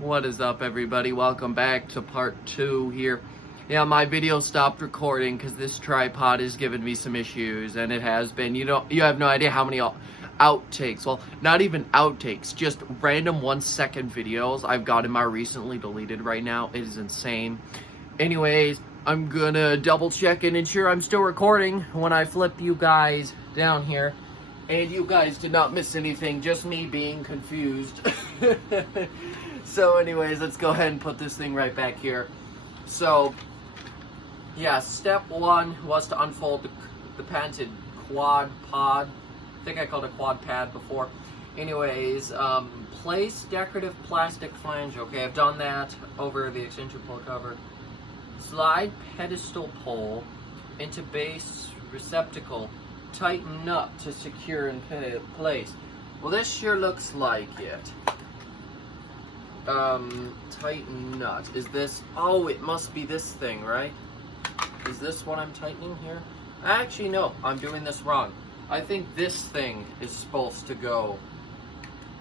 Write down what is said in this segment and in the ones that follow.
What is up, everybody? Welcome back to part 2 here. Yeah, my video stopped recording because this tripod is giving me some issues, and it has been. You have no idea how many outtakes, well, not even outtakes, just random 1-second videos I've got in my recently deleted right now. It is insane. Anyways, I'm gonna double check and ensure I'm still recording when I flip you guys down here. And you guys did not miss anything, just me being confused. So anyways, let's go ahead and put this thing right back here. So, yeah, step 1 was to unfold the patented quad pod. I think I called it quad pad before. Anyways, place decorative plastic flange. Okay, I've done that over the extension pole cover. Slide pedestal pole into base receptacle. Tighten nut to secure in place. Well, this sure looks like it. Tighten nut. Is this, oh, it must be this thing, right? Is this what I'm tightening here? Actually, no, I'm doing this wrong. I think this thing is supposed to go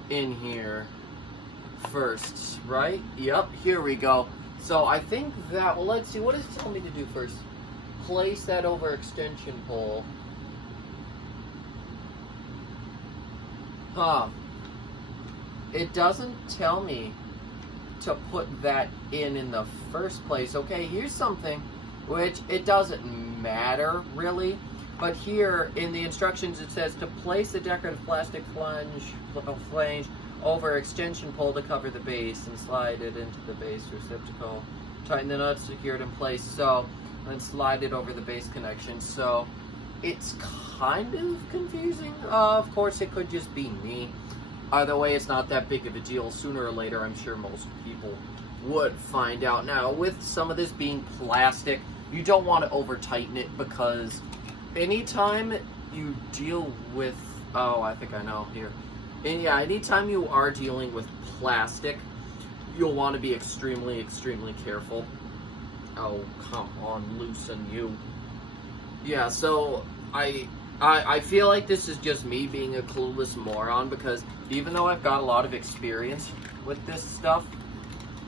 in here first, right? Yep, here we go. So I think that, well, let's see, what does it tell me to do first? Place that over extension pole. Huh. It doesn't tell me to put that in the first place. Okay, here's something which it doesn't matter really, but here in the instructions it says to place a decorative plastic flange over extension pole to cover the base and slide it into the base receptacle. Tighten the nut, secure it in place, so then slide it over the base connection. So it's kind of confusing. Of course, it could just be me. Either way, it's not that big of a deal. Sooner or later, I'm sure most people would find out. Now, with some of this being plastic, you don't want to over-tighten it because anytime you deal with, oh, I think I know here. And yeah, anytime you are dealing with plastic, you'll want to be extremely, extremely careful. Oh, come on, loosen you. Yeah, so I feel like this is just me being a clueless moron, because even though I've got a lot of experience with this stuff,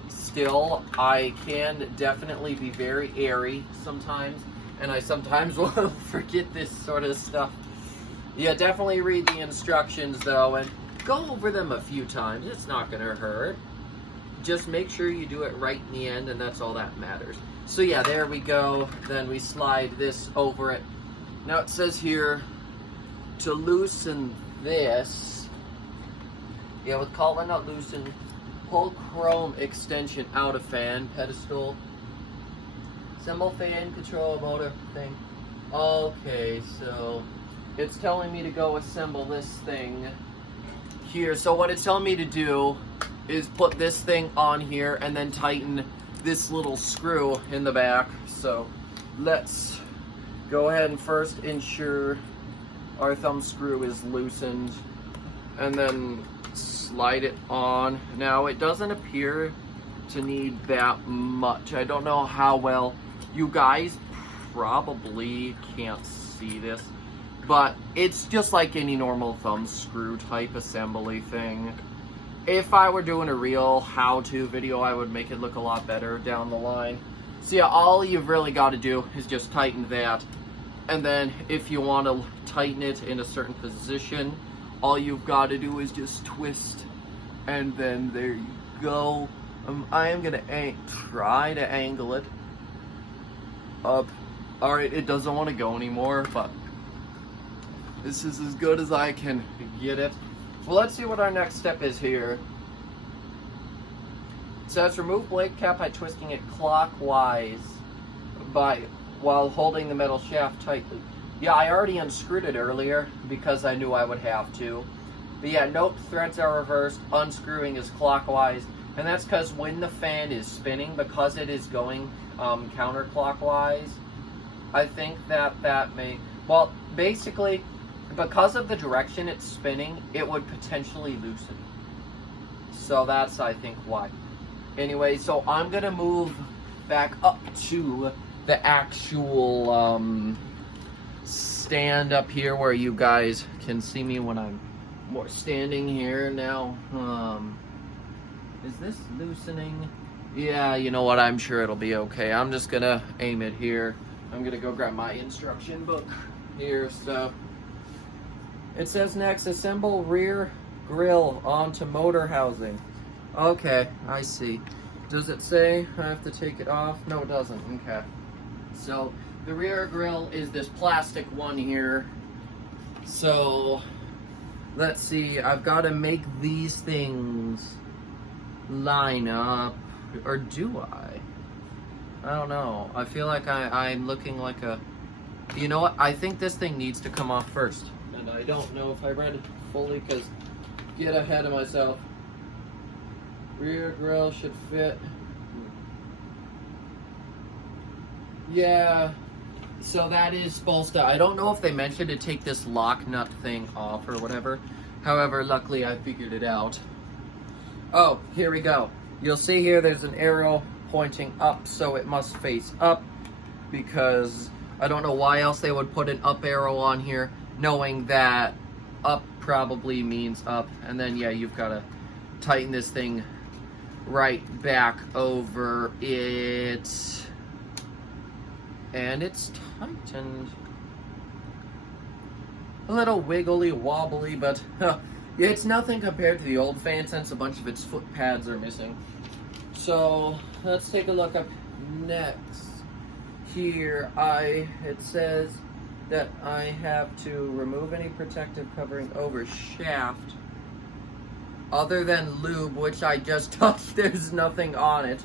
still I can definitely be very airy sometimes, and I sometimes will forget this sort of stuff. Yeah, definitely read the instructions though, and go over them a few times. It's not gonna hurt. Just make sure you do it right in the end, and that's all that matters. So yeah, there we go. Then we slide this over it. Now it says here to loosen this, yeah, with collar nut loosen, pull chrome extension out of fan pedestal, symbol fan control motor thing. Okay, so it's telling me to go assemble this thing here. So what it's telling me to do is put this thing on here and then tighten this little screw in the back. So let's go ahead and first ensure our thumb screw is loosened and then slide it on. Now it doesn't appear to need that much. I don't know how well you guys probably can't see this, but it's just like any normal thumb screw type assembly thing. If I were doing a real how-to video, I would make it look a lot better down the line. So yeah, all you've really got to do is just tighten that. And then if you want to tighten it in a certain position, all you've got to do is just twist. And then there you go. I am going to try to angle it up. Alright, it doesn't want to go anymore, but this is as good as I can get it. Well, let's see what our next step is here. It says remove blade cap by twisting it clockwise while holding the metal shaft tightly. Yeah, I already unscrewed it earlier because I knew I would have to. But yeah, note threads are reversed, unscrewing is clockwise, and that's because when the fan is spinning, because it is going counterclockwise, I think that may, well, basically, because of the direction it's spinning, it would potentially loosen. So that's, I think, why. Anyway, so I'm going to move back up to the actual stand up here where you guys can see me when I'm more standing here now. Is this loosening? Yeah, you know what? I'm sure it'll be okay. I'm just gonna aim it here. I'm gonna go grab my instruction book here. So it says next, assemble rear grille onto motor housing. Okay, I see. Does it say I have to take it off? No, it doesn't. Okay. So the rear grille is this plastic one here. So let's see. I've got to make these things line up. Or do I? I don't know. I feel like I'm looking like a... You know what? I think this thing needs to come off first. And I don't know if I read it fully because get ahead of myself. Rear grille should fit. Yeah. So that is supposed to... I don't know if they mentioned to take this lock nut thing off or whatever. However, luckily I figured it out. Oh, here we go. You'll see here there's an arrow pointing up, so it must face up, because I don't know why else they would put an up arrow on here, knowing that up probably means up. And then, yeah, you've got to tighten this thing right back over it. And it's tightened. A little wiggly wobbly, but it's nothing compared to the old fan since a bunch of its foot pads are missing. So let's take a look up next. Here it says that I have to remove any protective covering over shaft other than lube, which I just touched. There's nothing on it.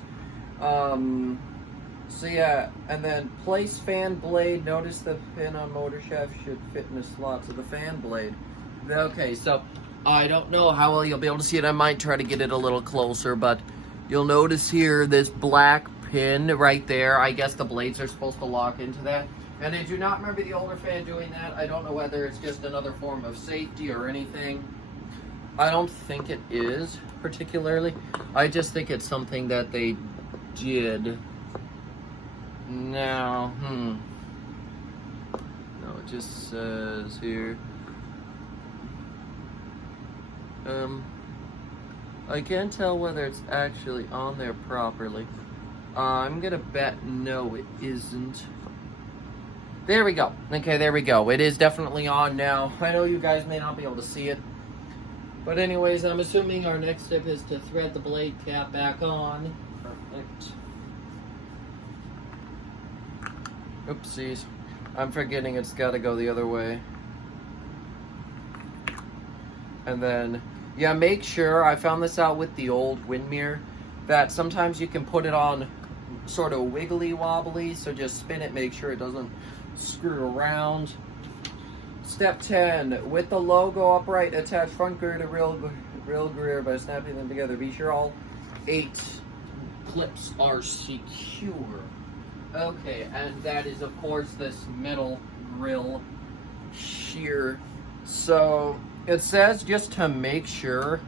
So yeah, and then place fan blade. Notice the pin on motor shaft should fit in the slots of the fan blade. Okay, so I don't know how well you'll be able to see it. I might try to get it a little closer, but you'll notice here this black pin right there. I guess the blades are supposed to lock into that. And I do not remember the older fan doing that. I don't know whether it's just another form of safety or anything. I don't think it is particularly. I just think it's something that they did. Now, no, it just says here. I can't tell whether it's actually on there properly. I'm gonna bet no, it isn't. There we go. Okay, there we go. It is definitely on now. I know you guys may not be able to see it. But anyways, I'm assuming our next step is to thread the blade cap back on. Perfect. Oopsies. I'm forgetting it's got to go the other way. And then, yeah, make sure, I found this out with the old wind mirror, that sometimes you can put it on sort of wiggly wobbly, so just spin it, make sure it doesn't screw around. Step 10, with the logo upright, attach front gear to rear gear by snapping them together. Be sure all 8 clips are secure. Okay, and that is of course this metal grill here. So it says just to make sure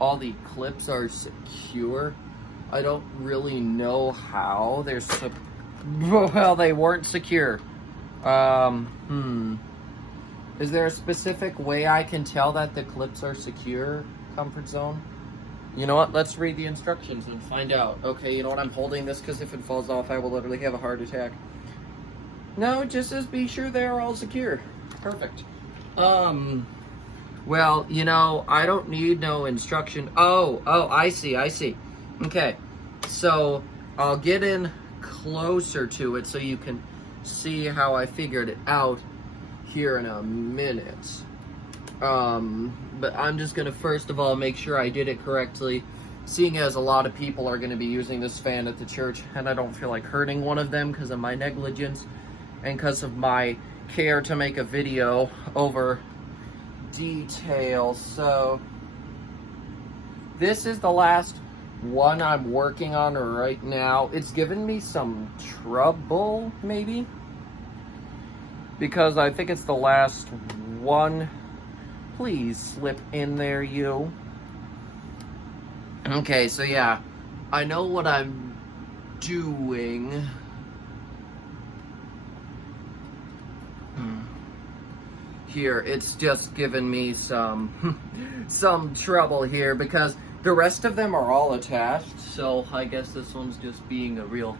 all the clips are secure. I don't really know how they're well, they weren't secure. Is there a specific way I can tell that the clips are secure, Comfort Zone? You know what? Let's read the instructions and find out. Okay, you know what? I'm holding this because if it falls off, I will literally have a heart attack. No, it just says be sure they're all secure. Perfect. Well, you know, I don't need no instruction. Oh, I see. Okay, so I'll get in closer to it so you can see how I figured it out here in a minute. But I'm just gonna first of all make sure I did it correctly, seeing as a lot of people are gonna be using this fan at the church, and I don't feel like hurting one of them because of my negligence and because of my care to make a video over details. So this is the last one I'm working on right now. It's given me some trouble, maybe, because I think it's the last one. Please slip in there, you. Okay, so yeah, I know what I'm doing. Here, it's just given me some trouble here because The rest of them are all attached, so I guess this one's just being a real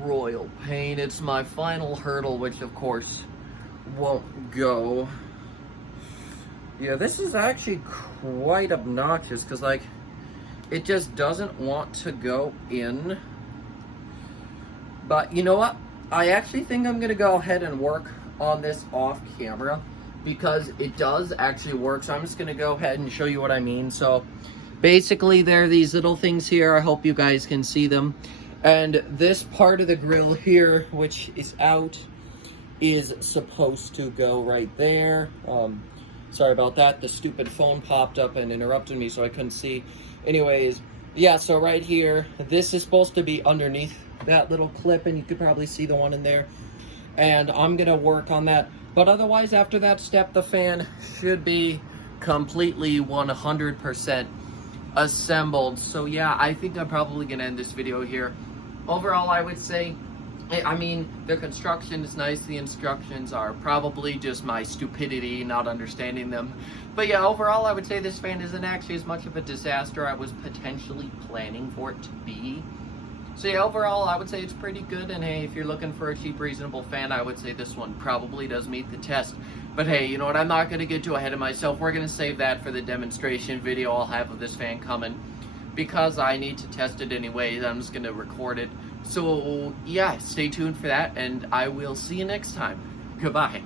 royal pain. It's my final hurdle, which of course won't go. Yeah, this is actually quite obnoxious, because like, it just doesn't want to go in. But you know what? I actually think I'm gonna go ahead and work on this off camera, because it does actually work. So I'm just gonna go ahead and show you what I mean. So basically, there are these little things here. I hope you guys can see them. And this part of the grill here, which is out, is supposed to go right there. Sorry about that. The stupid phone popped up and interrupted me, so I couldn't see. Anyways, yeah, so right here, this is supposed to be underneath that little clip, and you could probably see the one in there. And I'm gonna work on that. But otherwise, after that step, the fan should be completely 100% assembled. So yeah, I think I'm probably gonna end this video here. Overall, I would say, I mean, the construction is nice. The instructions are probably just my stupidity not understanding them. But yeah, overall, I would say this fan isn't actually as much of a disaster I was potentially planning for it to be. So yeah, overall, I would say it's pretty good. And hey, if you're looking for a cheap, reasonable fan, I would say this one probably does meet the test. But hey, you know what? I'm not going to get too ahead of myself. We're going to save that for the demonstration video I'll have of this fan coming, because I need to test it anyways. I'm just going to record it. So yeah, stay tuned for that, and I will see you next time. Goodbye.